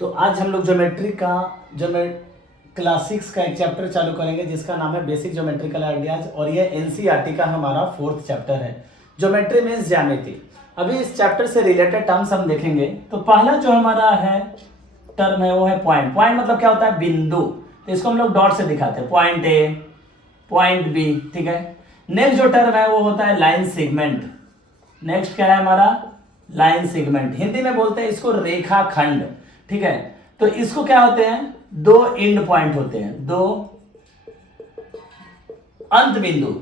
तो आज हम लोग ज्योमेट्री का क्लासिक्स का एक चैप्टर चालू करेंगे जिसका नाम है बेसिक ज्योमेट्रिकल आइडियाज, और ये एनसीईआरटी का हमारा 4th चैप्टर है। ज्योमेट्री मीन्स ज्यामिति। अभी इस चैप्टर से रिलेटेड टर्म्स हम देखेंगे। तो पहला जो हमारा है टर्म है वो है पॉइंट। पॉइंट मतलब क्या होता है? बिंदु। तो इसको हम लोग डॉट से दिखाते हैं, पॉइंट ए, पॉइंट बी, ठीक है। नेक्स्ट जो टर्म है वो होता है लाइन सेगमेंट। नेक्स्ट क्या है हमारा? Line segment. हिंदी में बोलते हैं इसको रेखाखंड, ठीक है। तो इसको क्या होते हैं? दो एंड पॉइंट होते हैं, दो अंत बिंदु,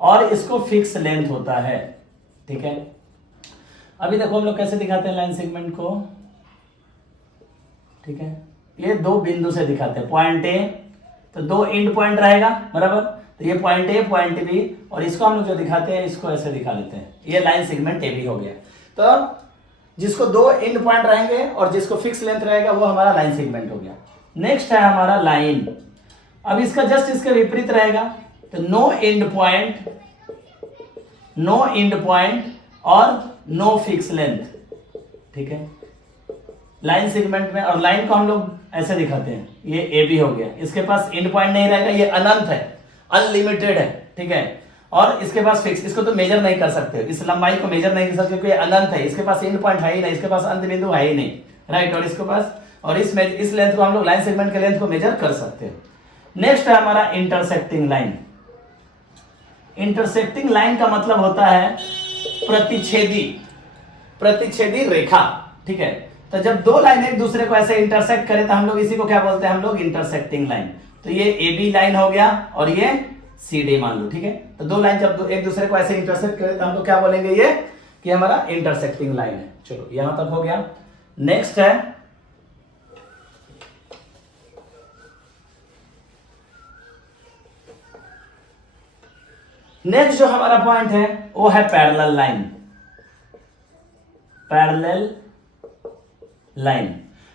और इसको फिक्स लेंथ होता है, ठीक है। अभी देखो हम लोग कैसे दिखाते हैं लाइन सेगमेंट को, ठीक है। ये दो बिंदु से दिखाते हैं, पॉइंट ए, तो दो एंड पॉइंट रहेगा, बराबर। तो ये पॉइंट ए, पॉइंट बी, और इसको हम लोग जो दिखाते हैं इसको ऐसे दिखा लेते हैं, ये लाइन सेगमेंट ए बी हो गया। तो जिसको दो एंड पॉइंट रहेंगे और जिसको फिक्स लेंथ रहेगा वो हमारा लाइन सेगमेंट हो गया। नेक्स्ट है हमारा लाइन। अब इसका जस्ट इसके विपरीत रहेगा, तो no end point, no end point और नो फिक्स लेंथ, ठीक है, लाइन सेगमेंट में। और लाइन को हम लोग ऐसे दिखाते हैं, ये ए बी हो गया, इसके पास एंड पॉइंट नहीं रहेगा, ये अनंत है, अनलिमिटेड है, ठीक है। और इसके पास फिक्स, इसको तो मेजर नहीं कर सकते, इस लंबाई को मेजर नहीं कर सकते क्योंकि अनंत है, इसके पास एंड पॉइंट है ही नहीं, इसके पास अंत बिंदु है ही नहीं, राइट। और इसके पास, और इस लेंथ को हम लोग लाइन सेगमेंट के लेंथ को मेजर कर सकते हैं। नेक्स्ट है हमारा इंटरसेक्टिंग लाइन। इंटरसेक्टिंग लाइन का मतलब होता है प्रतिच्छेदी, प्रतिच्छेदी रेखा, ठीक है। तो जब दो लाइन एक दूसरे को ऐसे इंटरसेक्ट करे तो हम लोग इसी को क्या बोलते हैं? हम लोग इंटरसेक्टिंग लाइन। तो ये ए बी लाइन हो गया और ये सी डी मान लो, ठीक है। तो दो लाइन जब एक दूसरे को ऐसे इंटरसेक्ट करे तो हम लोग क्या बोलेंगे? ये कि हमारा इंटरसेक्टिंग लाइन है। चलो यहां तक हो गया। नेक्स्ट है नेक्स्ट जो हमारा पॉइंट है वो है parallel line. Parallel line,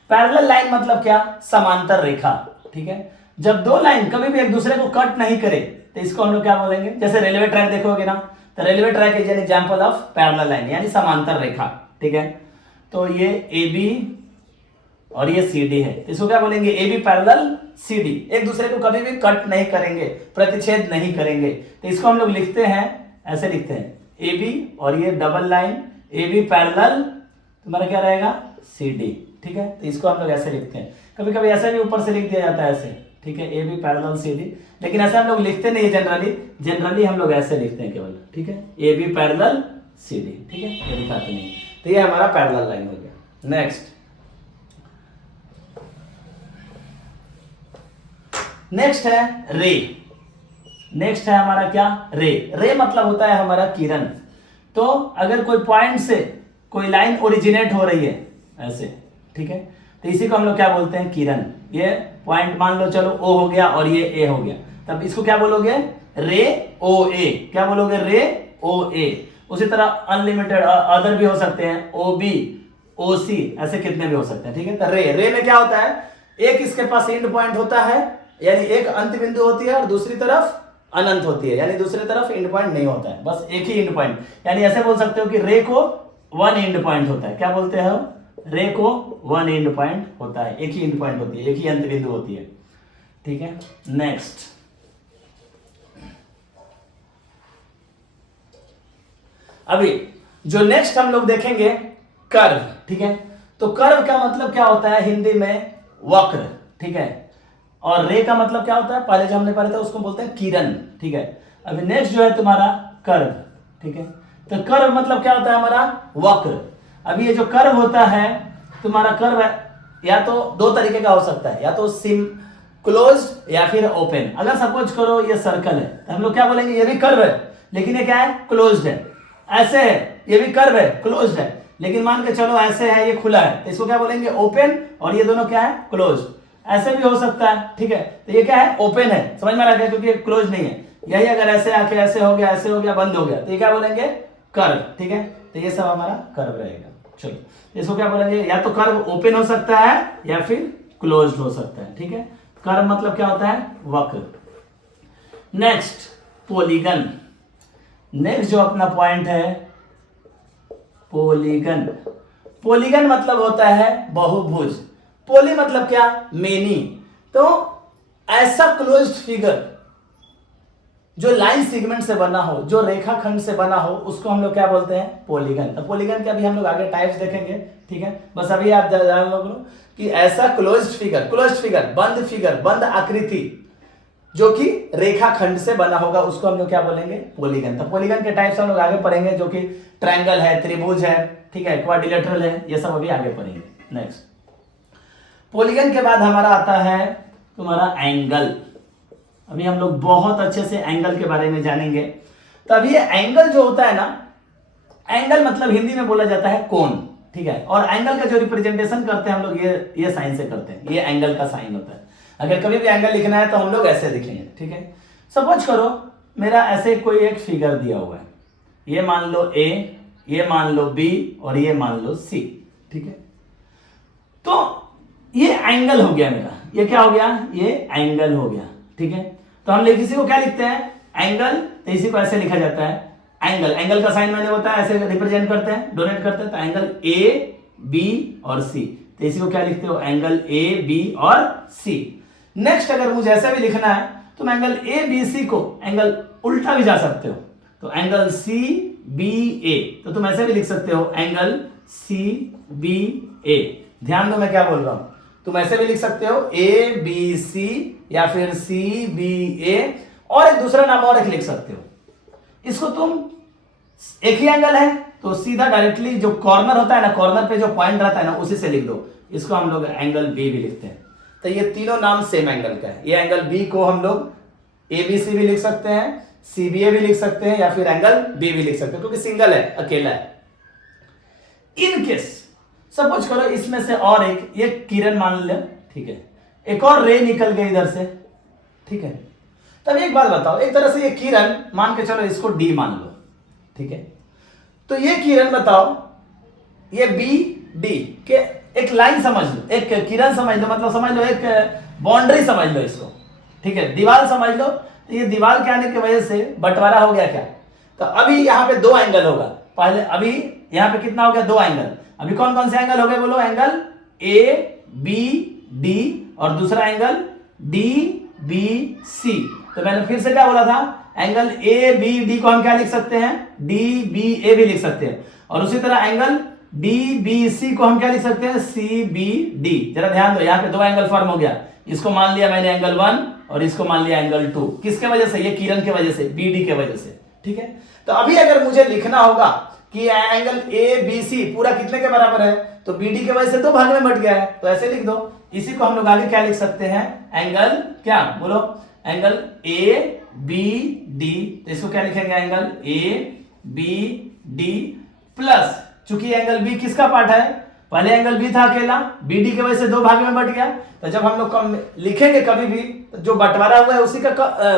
parallel line मतलब क्या? समांतर रेखा, ठीक है। जब दो लाइन कभी भी एक दूसरे को कट नहीं करे तो इसको हम लोग क्या बोलेंगे? जैसे रेलवे ट्रैक देखोगे ना, तो railway track is an example of parallel line, यानी समांतर रेखा, ठीक है। तो ये ए बी और ये सी डी है, इसको क्या बोलेंगे? A B parallel C D. एक दूसरे को कभी भी कट नहीं करेंगे, प्रतिच्छेद नहीं करेंगे, तो इसको हम लोग लिखते हैं, ऐसे लिखते हैं, ए बी और ये double line A B parallel तुम्हारा क्या रहेगा? सी डी, ठीक है। तो इसको हम लोग ऐसे लिखते हैं, कभी कभी ऐसे भी ऊपर से लिख दिया जाता है ऐसे, ठीक है, A B parallel C D, लेकिन ऐसे हम लोग लिखते नहीं जनरली हम लोग ऐसे लिखते हैं केवल, ठीक है, A B parallel C D, ठीक है, ये लिखाते नहीं। तो ये हमारा पैरेलल लाइन हो गया। नेक्स्ट है रे। नेक्स्ट है हमारा क्या? रे। रे मतलब होता है हमारा किरण। तो अगर कोई पॉइंट से कोई लाइन ओरिजिनेट हो रही है ऐसे, ठीक है, तो इसी को हम लोग क्या बोलते हैं? किरण। ये पॉइंट मान लो, चलो ओ हो गया और ये ए हो गया, तब इसको क्या बोलोगे? रे ओ ए। क्या बोलोगे? रे ओ ए। उसी तरह अनलिमिटेड अदर भी हो सकते हैं, ओ बी, ओ सी, ऐसे कितने भी हो सकते हैं, ठीक है। तो रे में क्या होता है? एक इसके पास एंड पॉइंट होता है, यानी एक अंत बिंदु होती है, और दूसरी तरफ अनंत होती है, यानी दूसरी तरफ एंड पॉइंट नहीं होता है, बस एक ही एंड पॉइंट। यानी ऐसे बोल सकते हो कि रे को वन एंड पॉइंट होता है। क्या बोलते हैं? रे को वन एंड पॉइंट होता है, एक ही एंड पॉइंट होती है, एक ही अंत बिंदु होती है, ठीक है। नेक्स्ट, अभी जो नेक्स्ट हम लोग देखेंगे कर्व, ठीक है। तो कर्व का मतलब क्या होता है? हिंदी में वक्र, ठीक है। और रे का मतलब क्या होता है? पहले जो हमने पढ़ा था उसको बोलते हैं किरण, ठीक है। अभी नेक्स्ट जो है तुम्हारा कर्व, ठीक है। तो कर्व मतलब क्या होता है? हमारा वक्र। अभी ये जो कर्व होता है तुम्हारा, कर्व या तो दो तरीके का हो सकता है, या तो सिम क्लोज्ड या फिर ओपन। अगर सपोज करो ये सर्कल है तो हम लोग क्या बोलेंगे? ये भी कर्व है लेकिन ये क्या है? क्लोज्ड है। ऐसे है, ये भी कर्व है, क्लोज्ड है, लेकिन मान के चलो ऐसे है, ये खुला है, तो इसको क्या बोलेंगे? ओपन। और ये दोनों क्या है? क्लोज्ड। ऐसे भी हो सकता है, ठीक है। तो ये क्या है? ओपन है, समझ में आ गया, क्योंकि क्लोज नहीं है। यही अगर ऐसे आके ऐसे हो गया, ऐसे हो गया, बंद हो गया, तो ये क्या बोलेंगे? कर्व, ठीक है। तो ये सब हमारा कर्व रहेगा। चलो इसको क्या बोलेंगे? या तो कर्व ओपन हो सकता है या फिर क्लोज्ड हो सकता है, ठीक है। कर्व मतलब क्या होता है? वक्र। Next polygon. नेक्स्ट जो अपना पॉइंट है पॉलीगन। पॉलीगन मतलब होता है बहुभुज। पोली मतलब क्या, मेनी। तो ऐसा क्लोज्ड फिगर जो लाइन सेगमेंट से बना हो, जो रेखाखंड से बना हो, उसको हम लोग क्या बोलते हैं, पॉलीगन। तो पॉलीगन के अभी हम लोग आगे टाइप्स देखेंगे, ठीक है। बस अभी आप जान लो कि ऐसा क्लोज्ड फिगर बंद आकृति जो कि रेखाखंड से बना होगा, उसको हम लोग क्या बोलेंगे, पॉलीगन। तो पॉलीगन के टाइप्स हम लोग आगे पढ़ेंगे, जो कि ट्रायंगल है, त्रिभुज है, ठीक है, क्वाड्रिलेटरल है, ये सब अभी आगे पढ़ेंगे। नेक्स्ट, पॉलीगन के बाद हमारा आता है तुम्हारा एंगल। अभी हम लोग बहुत अच्छे से एंगल के बारे में जानेंगे। तो अभी ये एंगल जो होता है ना, एंगल मतलब हिंदी में बोला जाता है कोण, ठीक है। और एंगल का जो रिप्रेजेंटेशन करते हैं हम लोग ये साइन से करते हैं, ये एंगल का साइन होता है। अगर कभी भी एंगल लिखना है तो हम लोग ऐसे लिखेंगे, ठीक है। सपोज करो मेरा ऐसे कोई एक फिगर दिया हुआ है, ये मान लो ए, ये मान लो बी और ये मान लो सी, ठीक है। तो ये एंगल हो गया मेरा, ये क्या हो गया, ये एंगल हो गया, ठीक है। तो हम इसी को क्या लिखते हैं, एंगल। तो इसी को ऐसे लिखा जाता है एंगल का साइन मैंने बताया, ऐसे रिप्रेजेंट करते हैं, डोनेट करते हैं। तो एंगल ए बी और सी, तो इसी को क्या लिखते हो, एंगल ए बी और सी। नेक्स्ट अगर मुझे ऐसा भी लिखना है तो एंगल ए बी सी को एंगल उल्टा भी जा सकते हो, तो एंगल सी बी ए, तो तुम ऐसे भी लिख सकते हो एंगल सी बी ए। ध्यान दो मैं क्या बोल रहा हूं, तुम ऐसे भी लिख सकते हो ए बी सी या फिर सी बी ए, और एक दूसरा नाम और एक लिख सकते हो। इसको तुम एक ही एंगल है तो सीधा डायरेक्टली जो कॉर्नर होता है ना, कॉर्नर पे जो पॉइंट रहता है ना, उसी से लिख दो। इसको हम लोग एंगल बी भी लिखते हैं। तो ये तीनों नाम सेम एंगल का है। ये एंगल बी को हम लोग ए बी सी भी लिख सकते हैं, सी बी ए भी लिख सकते हैं, या फिर एंगल बी भी लिख सकते हैं, क्योंकि सिंगल है, अकेला है। इन केस सपोज करो इसमें से और एक, ये किरण मान लो, ठीक है, एक और रे निकल गई इधर से, ठीक है। तब एक बात बताओ, एक तरह से ये किरण मान के चलो इसको डी मान लो, ठीक है। तो ये किरण बताओ, ये बी डी के एक लाइन समझ लो, एक किरण समझ लो, मतलब समझ लो एक बाउंड्री समझ लो इसको, ठीक है, दीवार समझ लो। तो ये दीवार के आने की वजह से बंटवारा हो गया क्या, तो अभी यहाँ पे दो एंगल होगा। पहले अभी यहाँ पे कितना हो गया, दो एंगल। अभी कौन कौन से एंगल हो गए बोलो, एंगल ए बी डी और दूसरा एंगल डी बी सी। तो मैंने फिर से क्या बोला था, एंगल ए बी डी को हम क्या लिख सकते हैं, डी बी ए भी लिख सकते हैं, और उसी तरह एंगल डी बी सी को हम क्या लिख सकते हैं, सी बी डी। जरा ध्यान दो, यहाँ पे दो एंगल फॉर्म हो गया। इसको मान लिया मैंने एंगल 1 और इसको मान लिया एंगल 2। किसके वजह से, ये किरण के वजह से, बी डी के वजह से, ठीक है। तो अभी अगर मुझे लिखना होगा कि एंगल ए बी सी पूरा कितने के बराबर है, तो बी डी के वजह से दो भाग में बट गया है, तो ऐसे लिख दो। इसी को हम लोग आगे क्या लिख सकते हैं, एंगल क्या बोलो, एंगल ए बी डी। तो इसको क्या लिखेंगे, angle A B D plus, चूंकि एंगल बी किसका पार्ट है, पहले एंगल बी था अकेला, बी डी की वजह से दो भाग में बट गया। तो जब हम लोग लिखेंगे कभी भी, तो जो बंटवारा हुआ है उसी का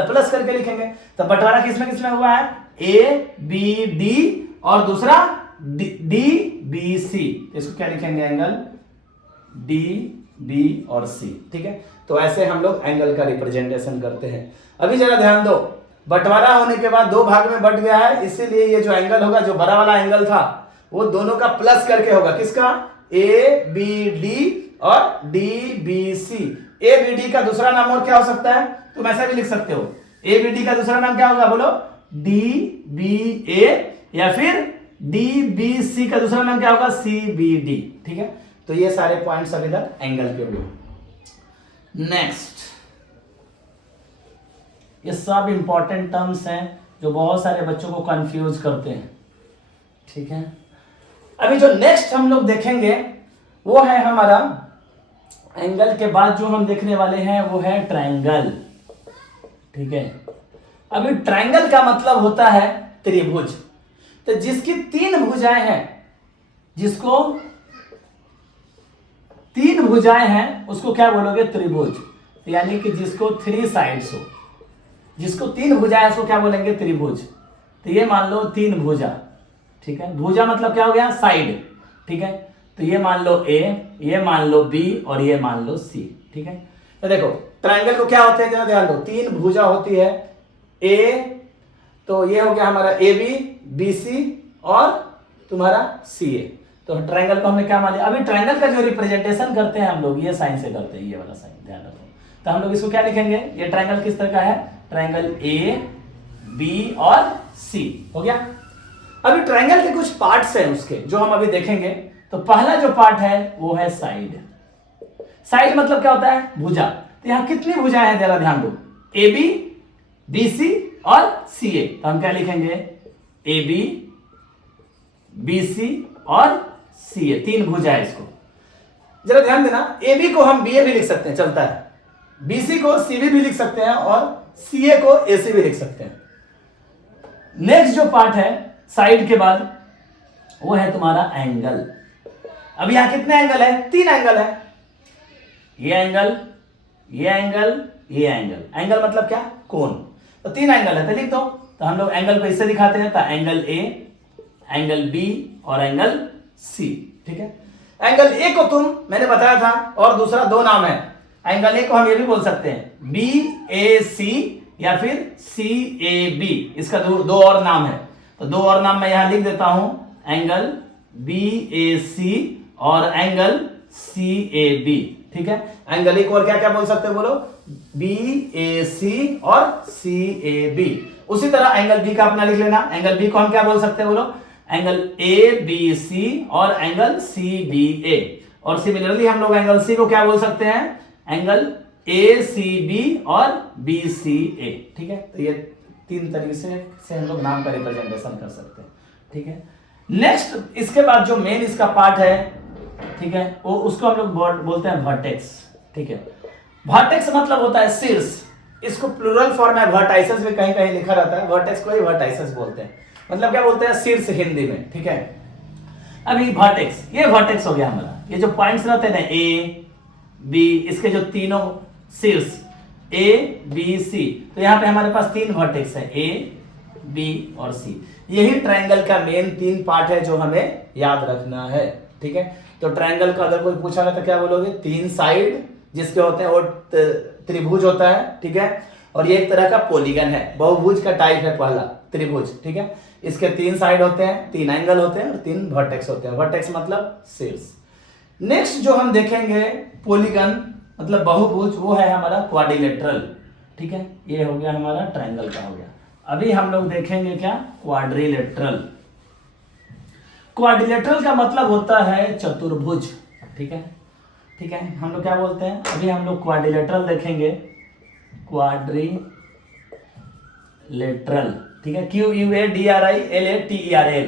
प्लस करके लिखेंगे। तो बंटवारा किसमें किसमें हुआ है, ए बी डी और दूसरा डी बी सी। तो इसको क्या लिखेंगे, एंगल डी बी और सी, ठीक है। तो ऐसे हम लोग एंगल का रिप्रेजेंटेशन करते हैं। अभी जरा ध्यान दो, बंटवारा होने के बाद दो भाग में बट गया है, इसीलिए ये जो एंगल होगा, जो बड़ा वाला एंगल था, वो दोनों का प्लस करके होगा। किसका, ए बी डी और D B C. A B D का दूसरा नाम और क्या हो सकता है, तुम ऐसा भी लिख सकते हो, ए बी डी का दूसरा नाम क्या होगा बोलो, डी बी ए, या फिर डी बी सी का दूसरा नाम क्या होगा, सी बी डी, ठीक है। तो ये सारे पॉइंट्स अभी तक एंगल के हुए। नेक्स्ट, ये सब इंपॉर्टेंट टर्म्स हैं जो बहुत सारे बच्चों को कंफ्यूज करते हैं, ठीक है। अभी जो नेक्स्ट हम लोग देखेंगे वो है हमारा, एंगल के बाद जो हम देखने वाले हैं वो है ट्रायंगल, ठीक है। अभी ट्रायंगल का मतलब होता है त्रिभुज। तो जिसकी तीन भुजाएं हैं, जिसको तीन भुजाएं हैं, उसको क्या बोलोगे, त्रिभुज। यानी कि जिसको थ्री साइड्स हो, जिसको तीन भुजाएं उसको क्या बोलेंगे, त्रिभुज। तो ये मान लो तीन भुजा, ठीक है। भुजा मतलब क्या हो गया, साइड, ठीक है। तो ये मान लो ए, ये मान लो बी और ये मान लो सी, ठीक है। तो देखो ट्रायंगल को क्या होते हैं, जरा ध्यान दो, तीन भुजा होती है। ए, तो ये हो गया हमारा ए बी, बी सी और तुम्हारा सी ए। तो ट्रायंगल को हमने क्या मान लिया। अभी ट्रायंगल का जो रिप्रेजेंटेशन करते हैं हम लोग ये साइन से करते हैं, ये वाला साइन ध्यान रखो। तो हम लोग इसको क्या लिखेंगे, ये ट्रायंगल किस तरह का है, ट्रायंगल ए बी और सी हो गया। अभी ट्रायंगल के कुछ पार्ट्स हैं उसके जो हम अभी देखेंगे। तो पहला जो पार्ट है वो है साइड। साइड मतलब क्या होता है, भुजा। तो यहां कितनी भुजाएं हैं जरा ध्यान दो, ए बी, बी सी और सी ए। तो हम क्या लिखेंगे, ए बी, बी सी और सी ए, 3 भुजा है इसको। जरा ध्यान देना, ए बी को हम बी ए भी लिख सकते हैं, चलता है। बी सी को सी बी भी लिख सकते हैं और सी ए को ए सी भी लिख सकते हैं। नेक्स्ट जो पार्ट है साइड के बाद वो है तुम्हारा एंगल। अब यहां कितने एंगल है, 3 एंगल है, ये एंगल, ये एंगल, ये एंगल। एंगल मतलब क्या, कोण। तो 3 एंगल है, तो लिख दो। तो हम लोग एंगल को इससे दिखाते हैं, तो एंगल ए, एंगल बी और एंगल सी, ठीक है। एंगल ए को मैंने बताया था, और दूसरा 2 नाम है। एंगल ए को हम ये भी बोल सकते हैं बी ए सी या फिर सी ए बी, इसका 2 और नाम है। तो 2 और नाम मैं यहां लिख देता हूं, एंगल बी ए सी और एंगल सी ए बी, ठीक है। एंगल ए को और क्या क्या बोल सकते हो, बोलो, बी ए सी और सी ए बी। उसी तरह एंगल बी का अपना लिख लेना, एंगल बी को हम क्या बोल सकते हैं, बोलो, एंगल ए बी सी और एंगल सी बी ए। और सिमिलरली हम लोग एंगल सी को क्या बोल सकते हैं, एंगल ए सी बी और बी सी ए, ठीक है। तो ये 3 तरीके से हम लोग नाम का रिप्रेजेंटेशन कर सकते हैं, ठीक है। नेक्स्ट इसके बाद जो मेन इसका पार्ट है, ठीक है, वो उसको हम लोग बोलते हैं वर्टेक्स, ठीक है। वर्टेक्स मतलब होता है शीर्ष। इसको प्लूरल फॉर्म है, वर्टाइसेस भी कहीं कहीं लिखा रहता है, वर्टेक्स को ही वर्टाइसेस बोलते हैं। मतलब क्या बोलते हैं, शीर्ष हिंदी में, ठीक है। अभी वर्टेक्स, ये वर्टेक्स हो गया हमारा। ये जो पॉइंट्स रहते हैं ना, ए बी, इसके जो तीनों शीर्ष ए बी सी, तो यहां पे हमारे पास 3 वर्टेक्स है, ए बी और सी। यही ट्रायंगल का मेन 3 पार्ट है जो हमें याद रखना है, ठीक है। तो ट्रायंगल का अगर कोई पूछा तो क्या बोलोगे, 3 साइड जिसके होते हैं, वो त्रिभुज होता है, ठीक है। और ये एक तरह का पॉलीगन है, बहुभुज का टाइप है पहला, त्रिभुज, ठीक है। इसके 3 साइड होते हैं, 3 एंगल होते हैं और 3 वर्टेक्स होते हैं। वर्टेक्स मतलब शीर्ष। नेक्स्ट जो हम देखेंगे पॉलीगन मतलब बहुभुज, वो है हमारा क्वाड्रिलेटरल, ठीक है। ये हो गया हमारा ट्रायंगल का हो गया। अभी हम लोग देखेंगे क्या, क्वाड्रिलेटरल। क्वाड्रिलेटरल का मतलब होता है चतुर्भुज, ठीक है, ठीक है। हम लोग क्या बोलते हैं, अभी हम लोग क्वाड्रिलेटरल देखेंगे, क्वाड्रिलेटरल, ठीक है, QUADRILATERL।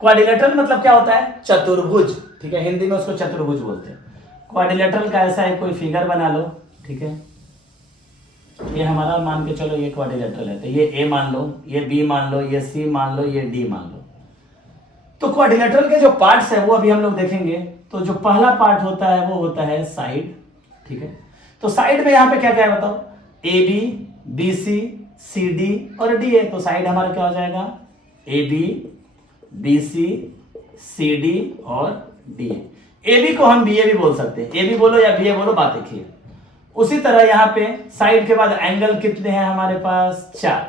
क्वाड्रिलेटरल मतलब क्या होता है, चतुर्भुज, ठीक है। हिंदी में उसको चतुर्भुज बोलते हैं। क्वाड्रिलेटरल का ऐसा है, कोई फिगर बना लो, ठीक है। ये हमारा मान के चलो ये क्वाड्रिलेटरल है, तो ये ए मान लो, ये बी मान लो, ये सी मान लो, ये डी मान लो। तो क्वाड्रिलेटरल के जो पार्ट्स है वो अभी हम लोग देखेंगे। तो जो पहला पार्ट होता है वो होता है साइड, ठीक है। तो साइड में यहाँ पे क्या क्या है बताओ, A B, B C, C D और डी ए। तो साइड हमारा क्या हो जाएगा, A B, B C, C D और डी ए। ए बी को हम बी ए भी बोल सकते हैं, ए बी बोलो या बी ए बोलो, बात एक ही है। उसी तरह यहाँ पे साइड के बाद एंगल कितने हैं हमारे पास, 4।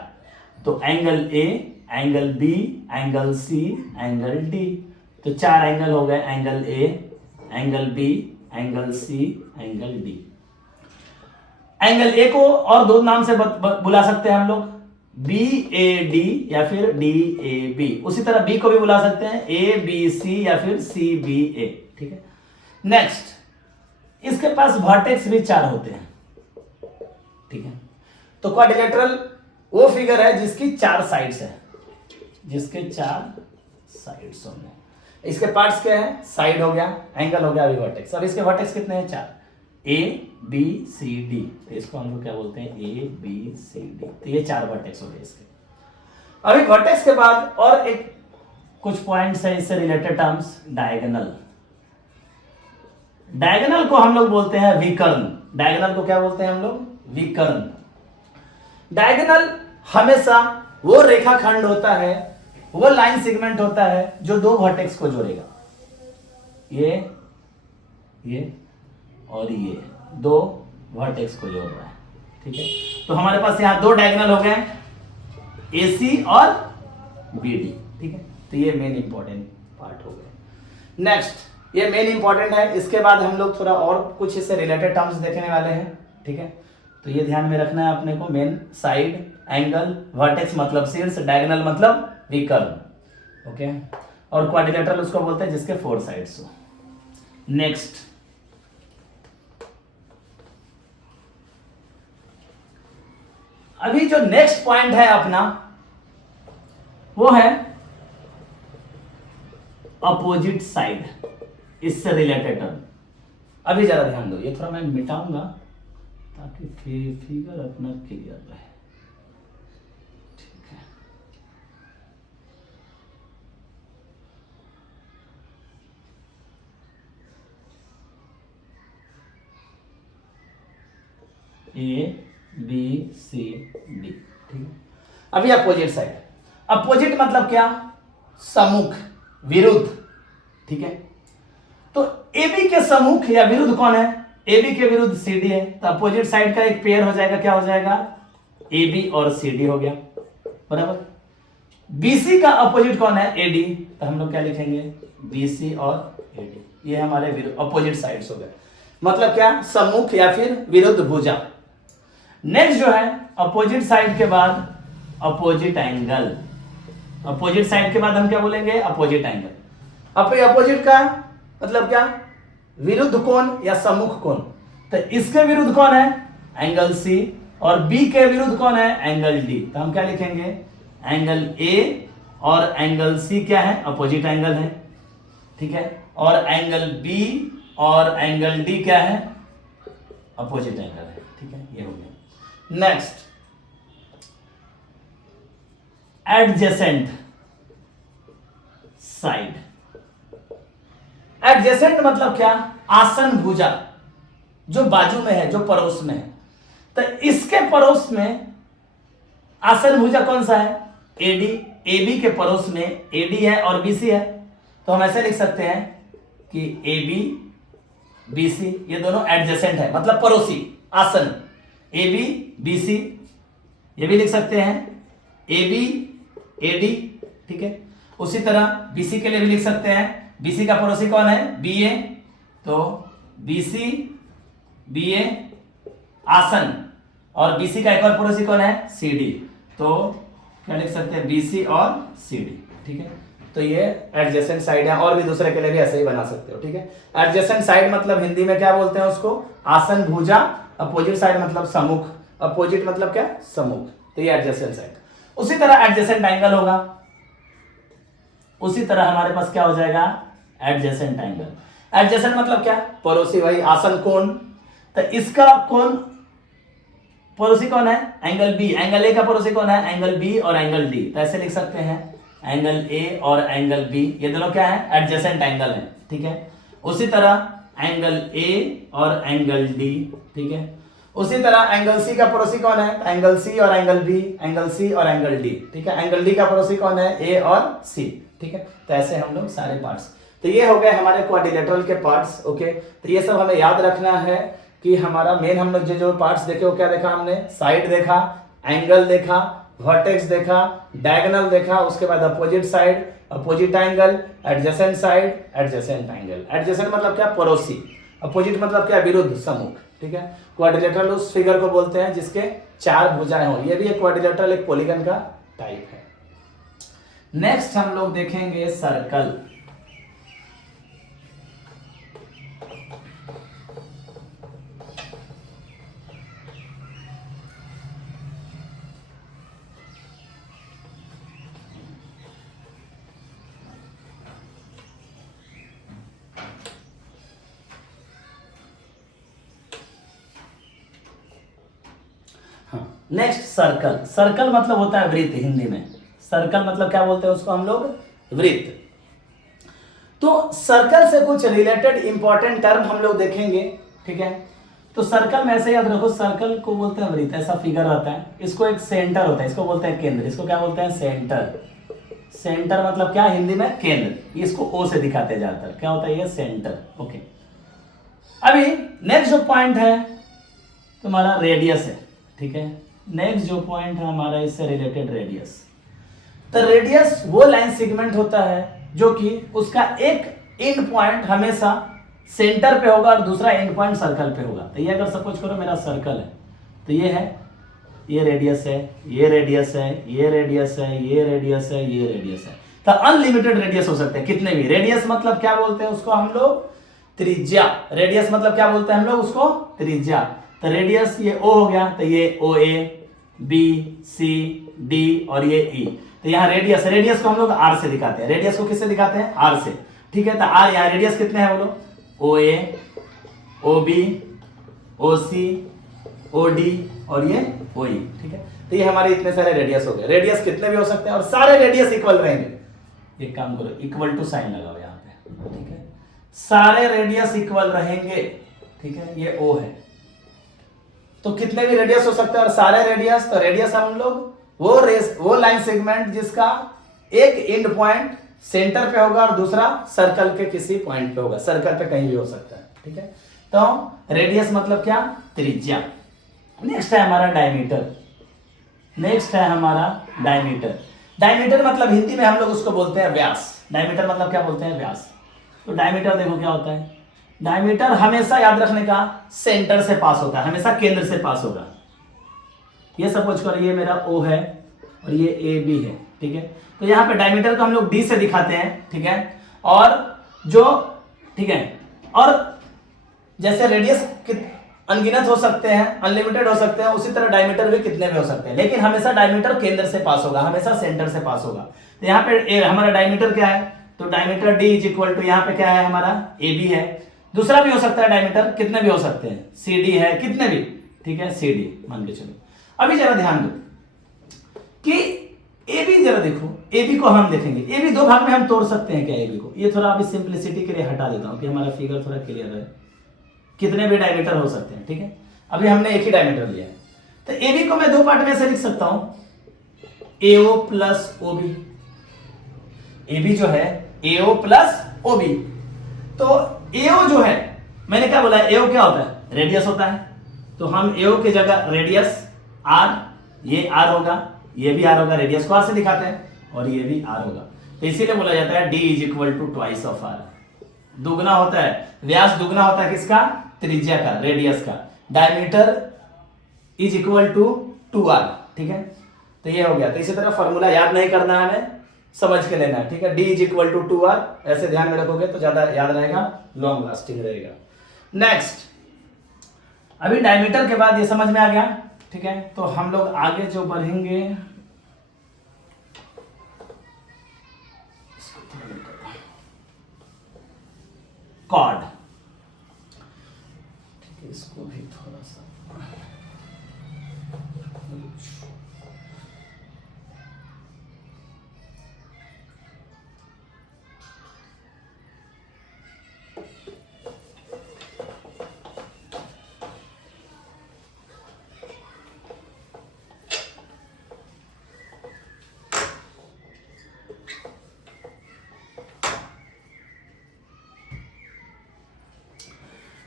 तो angle A, angle B, angle C, angle D. तो 4 एंगल हो गए, angle A, angle B, angle C, angle D. Angle A को और 2 नाम से बुला सकते हैं हम लोग, बी ए डी या फिर डी ए बी। उसी तरह बी को भी बुला सकते हैं ए बी सी या फिर सी बी ए, ठीक है। नेक्स्ट इसके पास वर्टेक्स भी 4 होते हैं, ठीक है। तो क्वाड्रिलेटरल वो फिगर है जिसकी 4 साइड्स है, जिसके 4 साइड्स होंगे। इसके पार्ट्स क्या है, साइड हो गया, एंगल हो गया, अभी वर्टेक्स। अब इसके वर्टेक्स कितने हैं, 4, ए बी सी डी। तो इसको हम लोग क्या बोलते हैं, ए बी सी डी। तो ये 4 वर्टेक्स हो गए इसके। अभी वर्टेक्स के बाद और एक कुछ पॉइंट्स है इससे रिलेटेड टर्म्स, डायगोनल। डायगोनल को हम लोग बोलते हैं विकर्ण। डायगोनल को क्या बोलते हैं हम लोग, विकर्ण। डायगोनल हमेशा वो रेखाखंड होता है, वो लाइन सेगमेंट होता है जो 2 वर्टेक्स को जोड़ेगा। ये और ये 2 वर्टेक्स को जोड़ रहा है, ठीक है। तो हमारे पास यहां 2 डायगोनल हो गए, AC और BD, ठीक है। तो ये मेन इंपॉर्टेंट पार्ट हो गए। नेक्स्ट ये मेन इंपॉर्टेंट है, इसके बाद हम लोग थोड़ा और कुछ इससे रिलेटेड टर्म्स देखने वाले हैं, ठीक है। तो ये ध्यान में रखना है अपने को, मेन साइड, एंगल, वर्टेक्स मतलब शीर्ष, डायगोनल मतलब विकर्ण, ओके। और क्वाड्रिलेटरल उसको बोलते हैं जिसके 4 साइड्स हो। नेक्स्ट अभी जो नेक्स्ट पॉइंट है अपना वो है अपोजिट साइड, इससे रिलेटेड टर्म। अभी जरा ध्यान दो, ये थोड़ा मैं मिटाऊंगा ताकि फिगर अपना क्लियर रहे, ठीक है। ए बी सी डी, ठीक है। अभी अपोजिट साइड, अपोजिट मतलब क्या, सम्मुख, विरुद्ध, ठीक है। तो AB के सम्मुख या विरुद्ध कौन है, AB के विरुद्ध CD है, तो अपोजिट साइड का एक पेयर हो जाएगा, क्या हो जाएगा, AB और CD हो गया, बराबर। BC का अपोजिट कौन है, AD, तो हम लोग क्या लिखेंगे, BC और AD, ये हमारे अपोजिट साइड्स हो गए। मतलब क्या, सम्मुख या फिर विरुद्ध भुजा। नेक्स्ट जो है अपोजिट साइड के बाद अपोजिट एंगल, अपोजिट साइड के बाद हम क्या बोलेंगे, अपोजिट एंगल। अब अपोजिट का मतलब क्या, विरुद्ध कोण या सम्मुख कोण। तो इसके विरुद्ध कौन है, एंगल C, और B के विरुद्ध कौन है, एंगल D। तो हम क्या लिखेंगे, एंगल A और एंगल C क्या है, अपोजिट एंगल है, ठीक है। और एंगल B और एंगल D क्या है, अपोजिट एंगल है, ठीक है। ये हो गया। Next adjacent side. एडजेसेंट मतलब क्या, आसन भुजा, जो बाजू में है, जो पड़ोस में है। तो इसके पड़ोस में आसन भुजा कौन सा है, AD, AB के पड़ोस में AD है और BC है। तो हम ऐसे लिख सकते हैं कि AB BC ये दोनों एडजेसेंट है, मतलब पड़ोसी, आसन। AB BC ये भी लिख सकते हैं, AB AD, ठीक है। उसी तरह BC के लिए भी लिख सकते हैं, BC का पड़ोसी कौन है, BA, तो BC BA आसन, और BC का एक और पड़ोसी कौन है, CD, तो क्या लिख सकते हैं, BC और CD, ठीक है। तो ये एडजेसेंट साइड है, और भी दूसरे के लिए भी ऐसे ही बना सकते हो, ठीक है। एडजेसेंट साइड मतलब हिंदी में क्या बोलते हैं उसको, आसन भुजा। अपोजिट साइड मतलब सम्मुख, अपोजिट मतलब क्या, सम्मुख। तो ये एडजेसेंट साइड। उसी तरह एडजेसेंट एंगल होगा, उसी तरह हमारे पास क्या हो जाएगा, एडजेसेंट एंगल। एडजेसेंट मतलब क्या, पड़ोसी, वही आसन कोण। तो इसका कोण पड़ोसी कौन है, एंगल B, एंगल A का पड़ोसी कौन है, एंगल B और एंगल D। तो ऐसे लिख सकते हैं, एंगल A और एंगल B ये दोनों क्या है, एडजेसेंट एंगल है, ठीक है। उसी तरह एंगल A और एंगल D, ठीक है। उसी तरह एंगल C का पड़ोसी कौन है, एंगल C और एंगल B, एंगल C और एंगल D, ठीक है। एंगल D का पड़ोसी कौन है, A और C, ठीक है। तो ऐसे हम लोग सारे पार्ट्स, तो ये हो गए हमारे क्वाड्रिलेटरल के पार्ट्स, ओके। तो ये सब हमें याद रखना है कि हमारा मेन हम लोग जो पार्ट्स देखे वो क्या देखा हमने, साइड देखा, एंगल देखा, वर्टेक्स देखा, डायगोनल देखा, उसके बाद opposite side, opposite angle, adjacent side, adjacent angle. Adjacent मतलब क्या, पड़ोसी। अपोजिट मतलब क्या, विरुद्ध, सम्मुख, ठीक है। क्वाड्रिलेटरल उस फिगर को बोलते हैं जिसके 4 भुजाएं हो। ये भी एक क्वाड्रिलेटरल, एक पॉलीगन का टाइप है। नेक्स्ट हम लोग देखेंगे सर्कल। Next circle. सर्कल मतलब होता है वृत्त, हिंदी में सर्कल मतलब क्या बोलते हैं उसको हम लोग, वृत्त। तो सर्कल से कुछ रिलेटेड इंपॉर्टेंट टर्म हम लोग देखेंगे, ठीक है। तो सर्कल में ऐसे याद रखो, सर्कल को बोलते हैं वृत्त, ऐसा फिगर रहता है, इसको एक सेंटर होता है, इसको बोलते हैं केंद्र, इसको क्या बोलते हैं, सेंटर। सेंटर मतलब क्या, हिंदी में केंद्र, इसको ओ से दिखाते ज्यादातर, क्या होता है ये, सेंटर, ओके। अभी नेक्स्ट जो पॉइंट है तुम्हारा रेडियस है, ठीक है। नेक्स्ट जो पॉइंट है हमारा इससे रिलेटेड रेडियस। तो रेडियस वो लाइन सेगमेंट होता है जो कि उसका एक एंड पॉइंट हमेशा सेंटर पे होगा और दूसरा एंड पॉइंट सर्कल पे होगा। तो ये अगर सपोज करो मेरा सर्कल है, तो ये है, ये रेडियस है, ये रेडियस है, ये रेडियस है, ये रेडियस है, ये रेडियस है। तो अनलिमिटेड रेडियस हो सकते हैं, कितने भी। रेडियस मतलब क्या बोलते हैं उसको हम लोग, त्रिज्या। रेडियस मतलब क्या बोलते हैं हम लोग उसको, त्रिज्या। तो रेडियस ये ओ हो गया, तो ये ओ ए, बी, सी, डी और ये ई। तो यहाँ रेडियस, रेडियस को हम लोग आर से दिखाते हैं। रेडियस को किससे दिखाते हैं, आर से, ठीक है। तो आर, यहाँ रेडियस कितने हैं बोलो, ओ ए, ओ बी, ओ सी, ओ डी और ये ओ ई, ठीक है। तो ये हमारे इतने सारे रेडियस हो गए। रेडियस कितने भी हो सकते हैं और सारे रेडियस इक्वल रहेंगे। एक काम करो, इक्वल टू साइन लगाओ यहाँ पे, ठीक है। सारे रेडियस इक्वल रहेंगे, ठीक है। ये ओ है, तो कितने भी रेडियस हो सकते हैं और सारे रेडियस। तो रेडियस हम लोग वो लाइन सेगमेंट जिसका एक एंड पॉइंट सेंटर पे होगा और दूसरा सर्कल के किसी पॉइंट पे होगा। सर्कल पे कहीं भी हो सकता है, ठीक है। तो रेडियस मतलब क्या, त्रिज्या। नेक्स्ट है हमारा डायमीटर। नेक्स्ट है हमारा डायमीटर। डायमीटर मतलब हिंदी में हम लोग उसको बोलते हैं व्यास। डायमीटर मतलब क्या बोलते हैं, व्यास। तो डायमीटर देखो क्या होता है, डायमीटर हमेशा याद रखने का सेंटर से पास होता है, हमेशा केंद्र से पास होगा। ये सपोज करो ये मेरा O है और ये AB है, ठीक है। तो यहाँ पे डायमीटर को हम लोग D से दिखाते हैं, ठीक है। और जो, ठीक है, और जैसे रेडियस अनगिनत हो सकते हैं, अनलिमिटेड हो सकते हैं, उसी तरह डायमीटर भी कितने भी हो सकते हैं, लेकिन हमेशा डायमीटर केंद्र से पास होगा, हमेशा सेंटर से पास होगा। तो यहाँ पे हमारा डायमीटर क्या है, तो diameter D is equal to, यहाँ पे क्या है हमारा AB है। दूसरा भी हो सकता है डायमीटर, कितने भी हो सकते हैं, CD है, कितने भी, ठीक है, CD मान के चलो। अभी जरा ध्यान दो कि AB, जरा देखो AB को हम देखेंगे। AB दो भाग में हम तोड़ सकते हैं क्या AB को, ये थोड़ा अभी सिंप्लिसिटी के लिए हटा देता हूं कि हमारा फिगर थोड़ा क्लियर रहे। कितने भी डायमीटर हो सकते हैं, ठीक है। अभी हमने एक ही डायमीटर लिया है, तो AB को मैं दो पार्ट में से लिख सकता हूं, AO प्लस OB। AB जो है AO प्लस OB। तो AO जो है, मैंने क्या बोला, AO क्या होता है, रेडियस होता है। तो हम AO की जगह रेडियस R, ये R होगा, ये भी R होगा, रेडियस को R से दिखाते हैं, और ये भी R होगा। तो इसीलिए बोला जाता है D is equal to twice of R। दुगना होता है, व्यास दुगना होता है किसका, त्रिज्या का, रेडियस का। Diameter is equal to 2R, ठीक है। तो ये हो गया। तो इसी तरह फॉर्मूला याद नहीं करना है, हमें समझ के लेना है, ठीक है। D is equal to 2R, ऐसे ध्यान में रखोगे तो ज्यादा याद रहेगा, लॉन्ग लास्टिंग रहेगा। नेक्स्ट, अभी डायमीटर के बाद ये समझ में आ गया, ठीक है। तो हम लोग आगे जो बढ़ेंगे, कॉर्ड, ठीक है, इसको भी थोड़ा सा,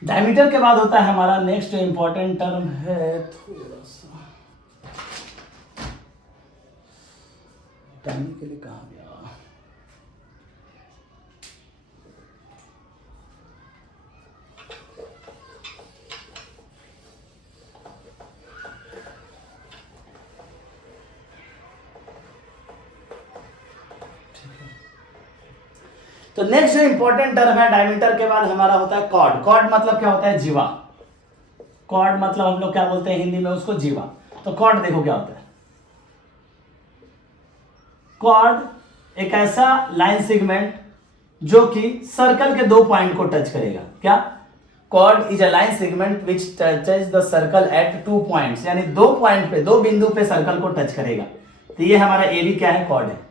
डायमीटर के बाद होता है हमारा नेक्स्ट जो इंपॉर्टेंट टर्म है, थोड़ा सा टाइम के लिए कहा गया, तो नेक्स्ट जो इंपॉर्टेंट टर्म है डायमीटर के बाद हमारा होता है कॉर्ड। कॉर्ड मतलब क्या होता है, जीवा। कॉर्ड मतलब हम लोग क्या बोलते हैं हिंदी में उसको, जीवा। तो कॉर्ड देखो क्या होता है, कॉर्ड एक ऐसा लाइन सेगमेंट जो कि सर्कल के दो पॉइंट को टच करेगा। क्या, chord is a line segment which touches the circle at 2 points, यानी दो पॉइंट पे, दो बिंदु पे सर्कल को टच करेगा। तो ये हमारा ए भी क्या है, कॉर्ड है।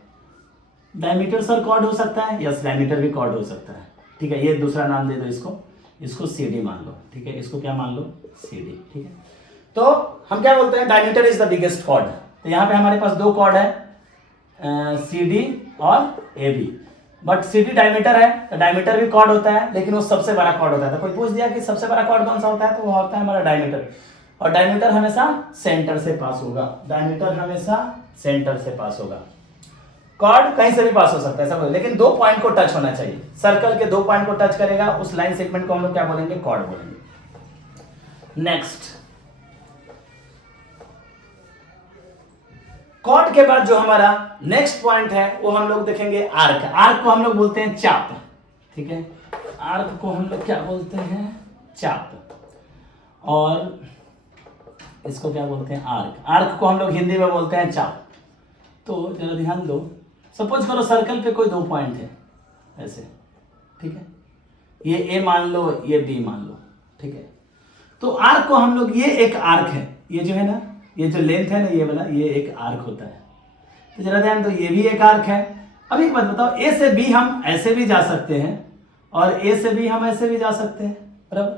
डायमीटर सर कॉर्ड हो सकता है, यस डायमीटर भी कॉर्ड हो सकता है, ठीक है। ये दूसरा नाम दे दो इसको, इसको CD मान लो, ठीक है। इसको क्या मान लो, CD, ठीक है। तो हम क्या बोलते हैं, diameter is the biggest chord. तो यहाँ पे हमारे पास दो कॉर्ड है, CD और AB। बट CD डायमीटर है, तो डायमीटर भी कॉर्ड होता है, लेकिन वो सबसे बड़ा कॉर्ड होता है। तो कोई पूछ दिया कि सबसे बड़ा कॉर्ड कौन सा होता है, तो वो होता है हमारा डायमीटर। और डायमीटर हमेशा सेंटर से पास होगा, डायमीटर हमेशा सेंटर से पास होगा। कॉर्ड कहीं से भी पास हो सकता है सब, लेकिन 2 पॉइंट को टच होना चाहिए। सर्कल के 2 पॉइंट को टच करेगा उस लाइन सेगमेंट को हम लोग क्या बोलेंगे, कॉर्ड बोलेंगे। नेक्स्ट, कॉर्ड के बाद जो हमारा नेक्स्ट पॉइंट है वो हम लोग देखेंगे आर्क। आर्क को हम लोग बोलते हैं चाप, ठीक है, आर्क को हम लोग क्या बोलते हैं, चाप, और इसको क्या बोलते हैं, आर्क। आर्क को हम लोग हिंदी में बोलते हैं चाप। तो जरा ध्यान दो, सपोज करो सर्कल पे कोई 2 पॉइंट है ऐसे, ठीक है, ये ए मान लो, ये बी मान लो, ठीक है। तो आर्क को हम लोग, ये एक आर्क है, ये जो है ना, ये जो लेंथ है ना, ये वाला, ये एक आर्क होता है। तो जरा ध्यान दो, ये भी एक आर्क है। अब एक बात बताओ, ए से बी हम ऐसे भी जा सकते हैं और ए से बी हम ऐसे भी जा सकते हैं, बराबर।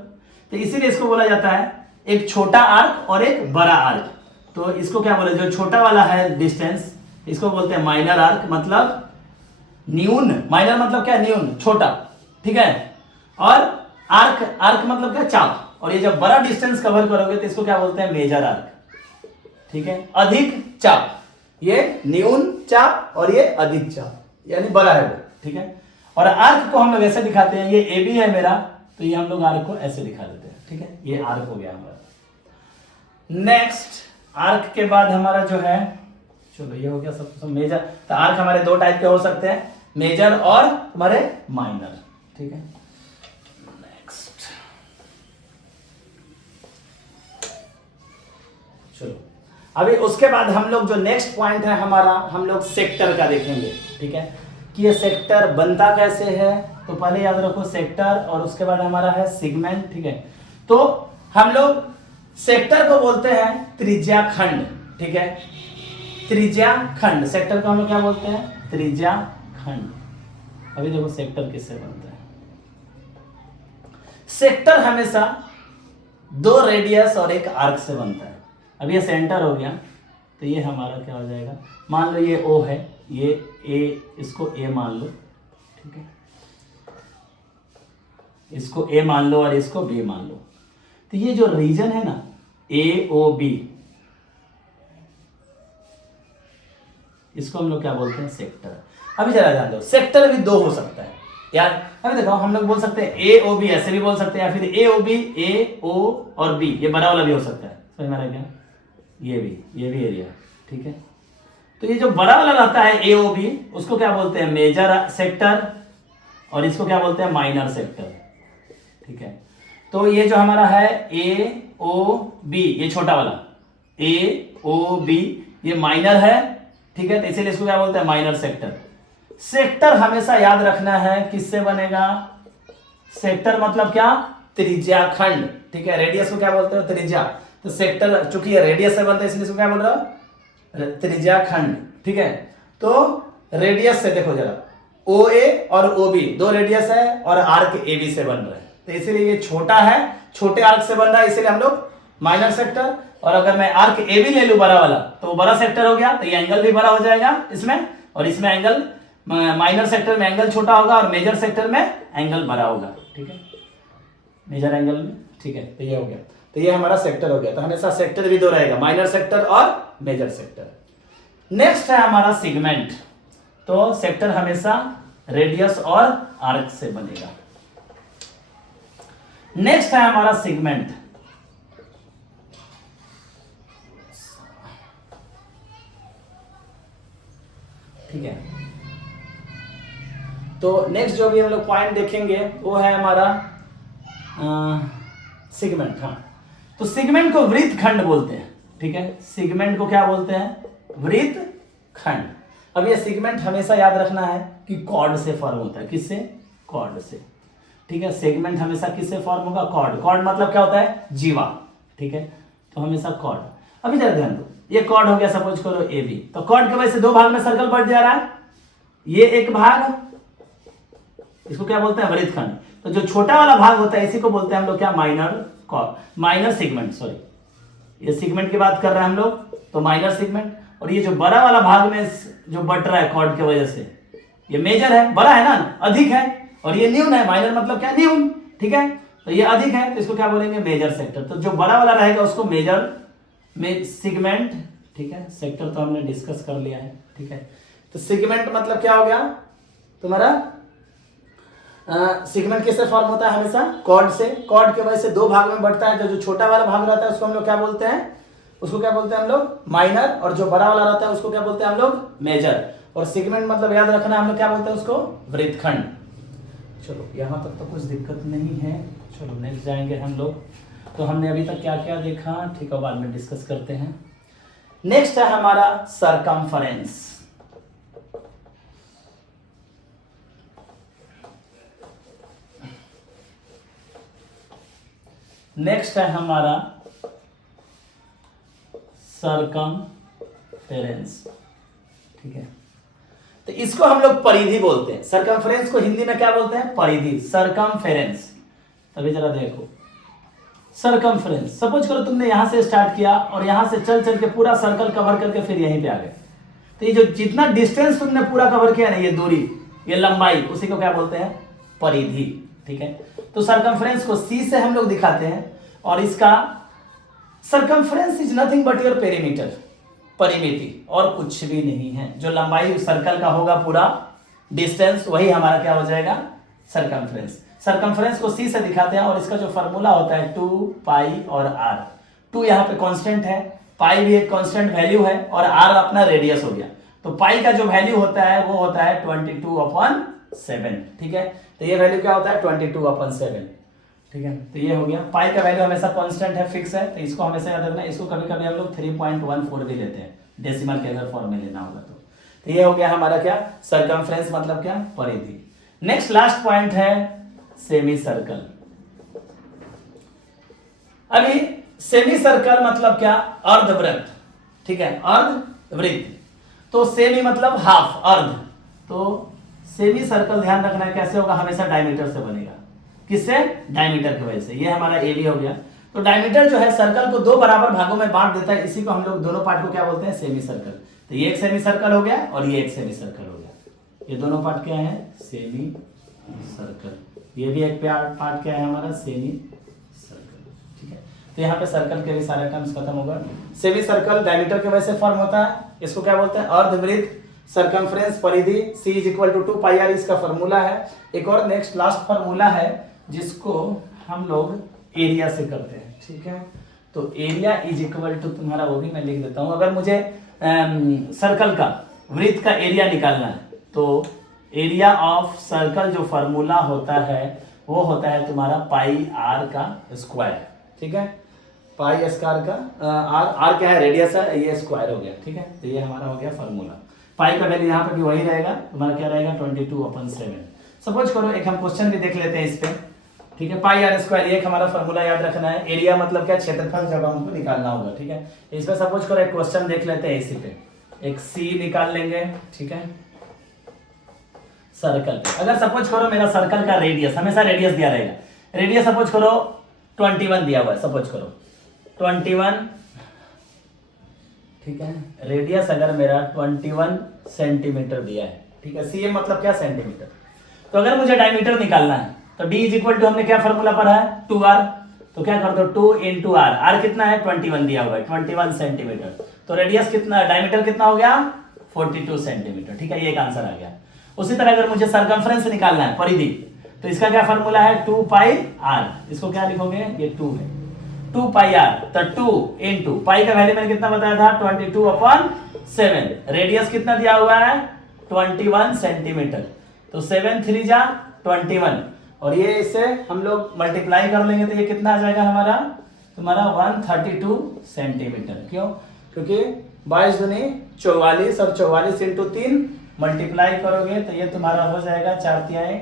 तो इसीलिए इसको बोला जाता है एक छोटा आर्क और एक बड़ा आर्क। तो इसको क्या बोले, जो छोटा वाला है डिस्टेंस, इसको बोलते हैं माइनर आर्क, मतलब न्यून। माइनर मतलब क्या, न्यून, छोटा, ठीक है। और आर्क, आर्क मतलब क्या, चाप। और ये जब बड़ा डिस्टेंस कवर करोगे तो इसको क्या बोलते हैं, मेजर आर्क, ठीक है, अधिक चाप। ये न्यून चाप और ये अधिक चाप, यानी बड़ा है वो, ठीक है। और आर्क को हम लोग ऐसे दिखाते हैं, ये ए बी है मेरा, तो ये हम लोग आर्क को ऐसे दिखा देते हैं, ठीक है, ये आर्क हो गया हमारा। नेक्स्ट, आर्क के बाद हमारा जो है, चलो ये हो गया सब मेजर। तो आर्क हमारे 2 टाइप के हो सकते हैं, मेजर और हमारे माइनर, ठीक है। नेक्स्ट, चलो अभी उसके बाद हम लोग जो नेक्स्ट पॉइंट है हमारा, हम लोग सेक्टर का देखेंगे, ठीक है, कि ये सेक्टर बनता कैसे है। तो पहले याद रखो सेक्टर, और उसके बाद हमारा है सेगमेंट, ठीक है। तो हम लोग सेक्टर को बोलते हैं त्रिज्या खंड, ठीक है, त्रिज्या खंड। सेक्टर को हम लोग क्या बोलते हैं, त्रिज्या खंड। अभी देखो सेक्टर किससे बनता है। सेक्टर हमेशा 2 रेडियस और 1 आर्क से बनता है। अब ये सेंटर हो गया, तो ये हमारा क्या हो जाएगा, मान लो ये O है, ये A, इसको A मान लो, ठीक है, इसको A मान लो और इसको B मान लो। तो ये जो रीजन है ना AOB, इसको हम लोग क्या बोलते हैं, सेक्टर। अभी जरा ध्यान दो, सेक्टर भी 2 हो सकता है यार। अभी देखो, हम लोग बोल सकते हैं AOB, ऐसे भी बोल सकते हैं, या फिर AOB, A, O और B, ये बड़ा वाला भी हो सकता है, समझ में आ रहा है क्या, ये भी एरिया, ठीक है। तो ये जो बड़ा वाला रहता है AOB, उसको क्या बोलते हैं, मेजर सेक्टर, और इसको क्या बोलते हैं, माइनर सेक्टर, ठीक है। तो ये जो हमारा है AOB, ये छोटा वाला AOB, ये माइनर है, ठीक है, तो इसीलिए इसको क्या बोलते हैं, माइनर सेक्टर। सेक्टर हमेशा याद रखना है किससे बनेगा, सेक्टर मतलब क्या, त्रिज्या खंड, ठीक है। रेडियस को क्या बोलते हो, त्रिज्या। तो सेक्टर चूंकि ये रेडियस से बनता है, इसलिए इसको क्या बोल रहा हूं, त्रिज्या खंड, ठीक है। तो रेडियस से देखो जरा, OA और OB 2 रेडियस है और आर्क AB से बन रहा है, तो इसीलिए ये छोटा है, छोटे आर्क से बन रहा है, इसीलिए हम लोग माइनर सेक्टर। और अगर मैं आर्क AB ले लूं बड़ा वाला, तो वो बड़ा सेक्टर हो गया, तो ये एंगल भी बड़ा हो जाएगा इसमें, और इसमें एंगल, माइनर सेक्टर में एंगल छोटा होगा और मेजर सेक्टर में एंगल बड़ा होगा, ठीक है, मेजर एंगल में, ठीक है। तो ये हो गया, तो ये हमारा सेक्टर हो गया। तो हमेशा सेक्टर भी 2 रहेगा, माइनर सेक्टर और मेजर सेक्टर। नेक्स्ट है हमारा सेगमेंट। तो सेक्टर हमेशा रेडियस और आर्क से बनेगा। नेक्स्ट है हमारा सेगमेंट। ठीक है, तो नेक्स्ट जो भी हम लोग पॉइंट देखेंगे वो है हमारा सेगमेंट। हाँ, तो सेगमेंट को वृत्त खंड बोलते हैं, ठीक है। सेगमेंट को क्या बोलते हैं, वृत्त खंड। अब ये सेगमेंट हमेशा याद रखना है कि कॉर्ड से फॉर्म होता है, किससे, कॉर्ड से, ठीक है। सेगमेंट हमेशा किससे फॉर्म होगा, कॉर्ड। कॉर्ड मतलब क्या होता है, जीवा, ठीक है। तो हमेशा कॉर्ड। अभी जरा ध्यान दो, ये कॉर्ड हो गया सपोज करो AB, तो कॉर्ड की वजह से 2 भाग में सर्कल बढ़ जा रहा है, ये एक भाग, इसको क्या बोलते हैं, वृत्त खंड। तो जो छोटा वाला भाग होता है इसी को बोलते हैं हम लोग क्या, माइनर सेगमेंट, सॉरी, ये सेगमेंट की बात कर रहे हैं हम लोग, तो माइनर सेगमेंट। और ये जो बड़ा वाला भाग में जो बट रहा है कॉर्ड की वजह से, ये मेजर है, बड़ा है ना, अधिक है, और ये न्यून है, माइनर मतलब क्या, न्यून, ठीक है। तो ये अधिक है, तो इसको क्या बोलेंगे, मेजर सेक्टर। तो जो बड़ा वाला रहेगा उसको मेजर में सेगमेंट, ठीक है। सेक्टर तो हमने डिस्कस कर लिया है, ठीक है। तो तो सेगमेंट मतलब क्या हो गया तुम्हारा, सेगमेंट किससे फॉर्म होता है हमेशा, कॉर्ड से। कॉर्ड के वजह से दो भाग में बढ़ता है, जो छोटा वाला भाग रहता है उसको हम लोग क्या बोलते हैं, उसको क्या बोलते हैं हम लोग, माइनर, और जो बड़ा वाला रहता है उसको क्या बोलते हैं हम लोग, मेजर। और सेगमेंट मतलब याद रखना हम लोग क्या बोलते हैं उसको, वृत्तखंड। चलो यहाँ तक तो कुछ दिक्कत नहीं है, चलो नेक्स्ट जाएंगे हम लोग। तो हमने अभी तक क्या क्या देखा, ठीक है, बाद में डिस्कस करते हैं। नेक्स्ट है हमारा सरकमफरेंस। नेक्स्ट है हमारा सरकमफेरेंस, ठीक है। तो इसको हम लोग परिधि बोलते हैं। सरकमफेरेंस को हिंदी में क्या बोलते हैं, परिधि, सरकमफेरेंस। अभी जरा देखो, सरकमफेरेंस, सपोज करो तुमने यहां से स्टार्ट किया और यहां से चल चल के पूरा सर्कल कवर करके फिर यहीं पे आ गए, तो ये जो जितना डिस्टेंस तुमने पूरा कवर किया ना, ये दूरी, ये लंबाई, उसी को क्या बोलते हैं, परिधि, ठीक है। तो सरकमफेरेंस को सी से हम लोग दिखाते हैं, और इसका circumference is nothing but your perimeter, परिमिति, और कुछ भी नहीं है। जो लंबाई सर्कल का होगा पूरा डिस्टेंस, वही हमारा क्या हो जाएगा, सरकमफेरेंस। सरकमफेरेंस को सी से दिखाते हैं, और इसका जो फॉर्मूला होता है 2 पाई और आर। 2 यहाँ पे कांस्टेंट है, पाई भी एक कांस्टेंट वैल्यू है, और आर अपना रेडियस हो गया। तो पाई का जो वैल्यू होता है वो होता है 22/7, ठीक है। तो ये वैल्यू क्या होता है, 22/7, ठीक है। तो ये हो गया, पाई का वैल्यू हमेशा कांस्टेंट है, फिक्स है, तो इसको हमेशा याद रखना। इसको कभी कभी हम लोग 3.14 भी लेते हैं, डेसिमल के अगर फॉर्म में लेना होगा तो ये हो गया हमारा क्या, सरकमफ्रेंस मतलब क्या, परिधि। नेक्स्ट लास्ट पॉइंट है सेमी सर्कल। अभी सेमी सर्कल मतलब क्या, अर्धवृत्त, ठीक है, अर्धवृत्त। तो सेमी मतलब हाफ, अर्ध। तो सेमी सर्कल ध्यान रखना है कैसे होगा, हमेशा डायमीटर से बनेगा। किससे, डायमीटर की वजह से। ये हमारा एबी हो गया। तो डायमीटर जो है सर्कल को 2 बराबर भागों में बांट देता है, इसी को हम लोग दोनों पार्ट को क्या बोलते हैं, सेमी सर्कल। तो ये एक सेमी सर्कल हो गया और ये एक सेमी सर्कल हो गया। ये दोनों पार्ट क्या है, सेमी सर्कल। ये भी एक पार्ट क्या है हमारा, सेमी सर्कल, ठीक है। तो यहाँ पे सर्कल के भी सारे टर्म्स खत्म होगा। सेमी सर्कल डायमीटर की वजह से फॉर्म होता है, इसको क्या बोलते हैं, अर्धवृत्त। सरकमफ्रेंस परिधि, C = 2 पाई r इसका फॉर्मूला है। एक और नेक्स्ट लास्ट फॉर्मूला है जिसको हम लोग एरिया से करते हैं, ठीक है। तो एरिया = तुम्हारा, वो भी मैं लिख देता हूं। अगर मुझे सर्कल का, वृत्त का एरिया निकालना है, तो एरिया ऑफ सर्कल जो फॉर्मूला होता है वो होता है तुम्हारा पाई r का स्क्वायर, ठीक है। पाई स्क्वायर का r क्या है, रेडियस है, ये स्क्वायर हो गया, ठीक है। तो ये हमारा हो गया फॉर्मूला। पाई का वैल्यू यहाँ पे भी वही रहेगा, तुम्हारा क्या रहेगा, 22/7। सपोज करो एक हम क्वेश्चन भी देख लेते हैं इस पे, ठीक है। पाई r स्क्वायर, ये हमारा फॉर्मूला याद रखना है। एरिया मतलब क्या, क्षेत्रफल जब हमको निकालना होगा, ठीक है। इस पे सपोज करो एक क्वेश्चन देख लेते हैं, इसी पे एक सी निकाल लेंगे, ठीक है। सर्कल पे अगर सपोज करो मेरा सर्कल का रेडियस, हमेशा रेडियस दिया रहेगा, रेडियस सपोज करो 21 दिया हुआ है, सपोज करो 21, ठीक है। रेडियस अगर मेरा 21 सेंटीमीटर दिया है, ठीक है। सी मतलब क्या, सेंटीमीटर। तो अगर मुझे डायमीटर निकालना है तो D = हमने क्या फॉर्मूला पढ़ा है, 2r। तो क्या कर दो, 2 × r। r कितना है, 21 दिया हुआ है, 21 सेंटीमीटर। तो रेडियस कितना, डायमीटर कितना हो गया, 42 सेंटीमीटर, ठीक है। ये एक आंसर आ गया। उसी तरह अगर मुझे सरकमफ्रेंस निकालना है, परिधि, तो इसका क्या फॉर्मूला है, 2 पाई r। इसको क्या लिखोगे, ये 2 है, 2 पाई r। तो 2 × पाई का वैल्यू मैंने कितना बताया था, 22/7। रेडियस कितना दिया हुआ है, 21 सेंटीमीटर। तो 7 3 जा 21, और ये इससे हम लोग मल्टीप्लाई कर लेंगे तो ये कितना आ जाएगा हमारा, तुम्हारा 132 सेंटीमीटर। क्यों, क्योंकि 22 दूनी 44, और 44 × 3 मल्टीप्लाई करोगे तो ये तुम्हारा हो जाएगा 4 तिहाई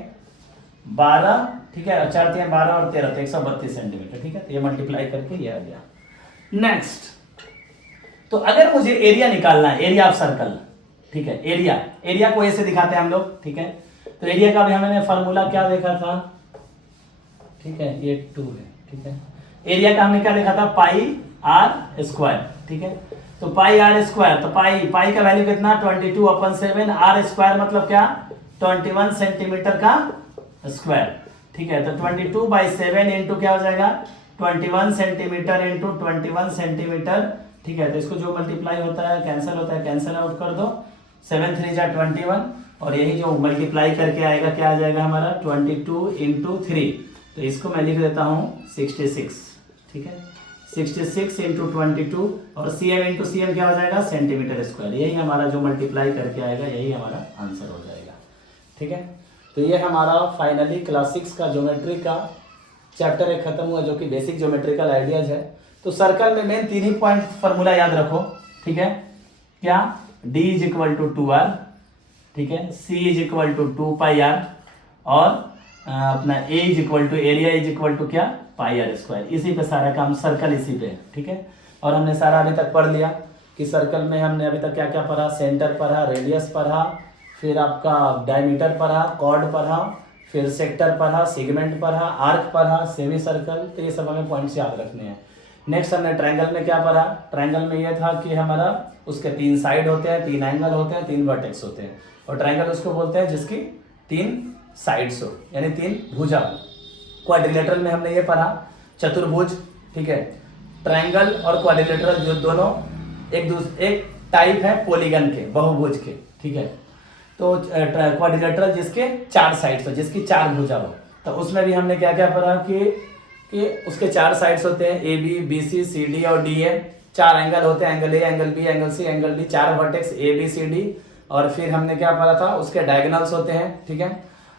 12, ठीक है। 4 तिहाई 12 और 13 तो 132 सेंटीमीटर, ठीक है। तो ये मल्टीप्लाई करके ये आ गया। नेक्स्ट, तो अगर मुझे एरिया निकालना है, एरिया ऑफ सर्कल, ठीक है। एरिया को ऐसे दिखाते हैं हम लोग, ठीक है। तो एरिया का भी हमने फॉर्मूला क्या देखा था, ठीक है, ये 2 है, ठीक है। एरिया का हमने क्या देखा था, पाई r स्क्वायर, ठीक है। तो पाई r स्क्वायर, तो पाई का वैल्यू कितना, 22/7। r स्क्वायर मतलब क्या, 21 सेंटीमीटर का स्क्वायर, ठीक है। तो 22/7 इंटू क्या हो जाएगा, 21 सेंटीमीटर इंटू 21 सेंटीमीटर, ठीक है। तो इसको जो मल्टीप्लाई होता है कैंसिल होता है, कैंसिल आउट कर दो। 7 3 जा 21, और यही जो मल्टीप्लाई करके आएगा क्या आ जाएगा हमारा 22 इंटू 3, तो इसको मैं लिख देता हूँ 66, ठीक है, 66 इंटू 22, और cm इंटू cm क्या हो जाएगा सेंटीमीटर स्क्वायर। यही हमारा जो मल्टीप्लाई करके आएगा यही हमारा आंसर हो जाएगा, ठीक है। तो ये हमारा फाइनली क्लास 6 का ज्योमेट्री का चैप्टर 1 खत्म हुआ, जो कि बेसिक ज्योमेट्रिकल आइडियाज है। तो सर्कल में मेन 3 ही पॉइंट फॉर्मूला याद रखो, ठीक है, क्या, d is equal to 2r, ठीक है, c is equal to 2πr, और अपना a is equal to area is equal to क्या पाई आर स्क्वायर। इसी पे सारा काम, सर्कल इसी पे, ठीक है। और हमने सारा अभी तक पढ़ लिया कि सर्कल में हमने अभी तक क्या क्या पढ़ा, सेंटर पढ़ा, रेडियस पढ़ा, फिर आपका डायमीटर पढ़ा, कॉर्ड पढ़ा, फिर सेक्टर पढ़ा, सेगमेंट पढ़ा, आर्क पढ़ा, सेमी सर्कल। तो ये सब हमें पॉइंट्स याद रखने हैं। नेक्स्ट हमने ट्रायंगल में क्या पढ़ा, ट्रायंगल में ये था कि हमारा उसके 3 साइड होते हैं, 3 एंगल होते हैं, 3 वर्टेक्स होते हैं, और ट्रायंगल उसको बोलते हैं जिसकी 3 साइड्स हो, यानी 3 भुजा हो। क्वाड्रिलेटरल में हमने ये पढ़ा चतुर्भुज, ठीक है। ट्रायंगल और क्वाड्रिलेटरल जो दोनों एक टाइप है पॉलीगन के, बहुभुज के, ठीक है। तो क्वाड्रिलेटरल जिसके 4 साइड्स हो, जिसकी 4 भुजा हो, तो उसमें भी हमने क्या क्या पढ़ा कि उसके 4 साइड्स होते हैं, A B, B C, C D और डी ए। 4 एंगल होते हैं, angle A, angle B, angle C, angle D, 4 vertex A B C D. और फिर हमने क्या पढ़ा था, उसके डायगोनल्स होते हैं, ठीक है।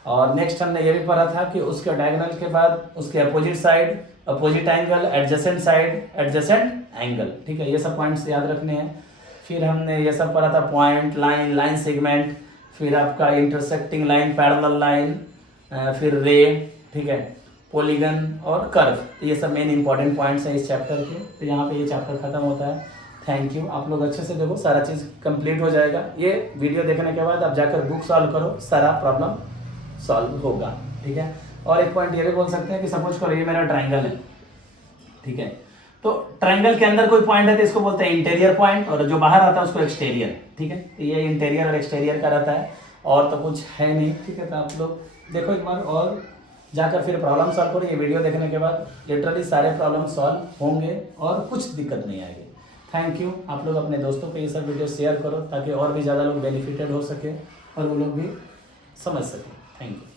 और नेक्स्ट हमने ये भी पढ़ा था कि उसके डायगोनल के बाद उसके opposite side, opposite angle, adjacent side, adjacent angle, ठीक है। ये सब पॉइंट्स याद रखने हैं। फिर हमने ये सब पढ़ा था पॉइंट, लाइन, लाइन सेगमेंट, फिर आपका इंटरसेक्टिंग लाइन, पैरेलल लाइन, फिर रे, ठीक है, पॉलीगन और कर्व। ये सब मेन इंपॉर्टेंट पॉइंट्स हैं इस चैप्टर के। तो यहाँ पे ये चैप्टर खत्म होता है। Thank you. आप लोग अच्छे से देखो, सारा चीज़ कंप्लीट हो जाएगा। ये वीडियो देखने के बाद आप जाकर बुक सॉल्व करो, सारा प्रॉब्लम सॉल्व होगा, ठीक है। और एक पॉइंट ये भी बोल सकते हैं कि सपोज करो ये मेरा ट्रायंगल है, ठीक है। तो ट्रायंगल के अंदर कोई पॉइंट है तो इसको बोलते हैं इंटीरियर पॉइंट, और जो बाहर आता है उसको एक्सटीरियर, ठीक है। तो ये इंटीरियर और एक्सटीरियर का रहता है, और तो कुछ है नहीं, ठीक है। तो आप लोग देखो एक बार और जाकर फिर प्रॉब्लम सॉल्व करो। ये वीडियो देखने के बाद लिटरली सारे प्रॉब्लम सॉल्व होंगे और कुछ दिक्कत नहीं आएगी। Thank you. आप लोग अपने दोस्तों को ये सब वीडियो शेयर करो ताकि और भी ज़्यादा लोग बेनिफिटेड हो सके और वो लोग भी समझ सकें। Thank you.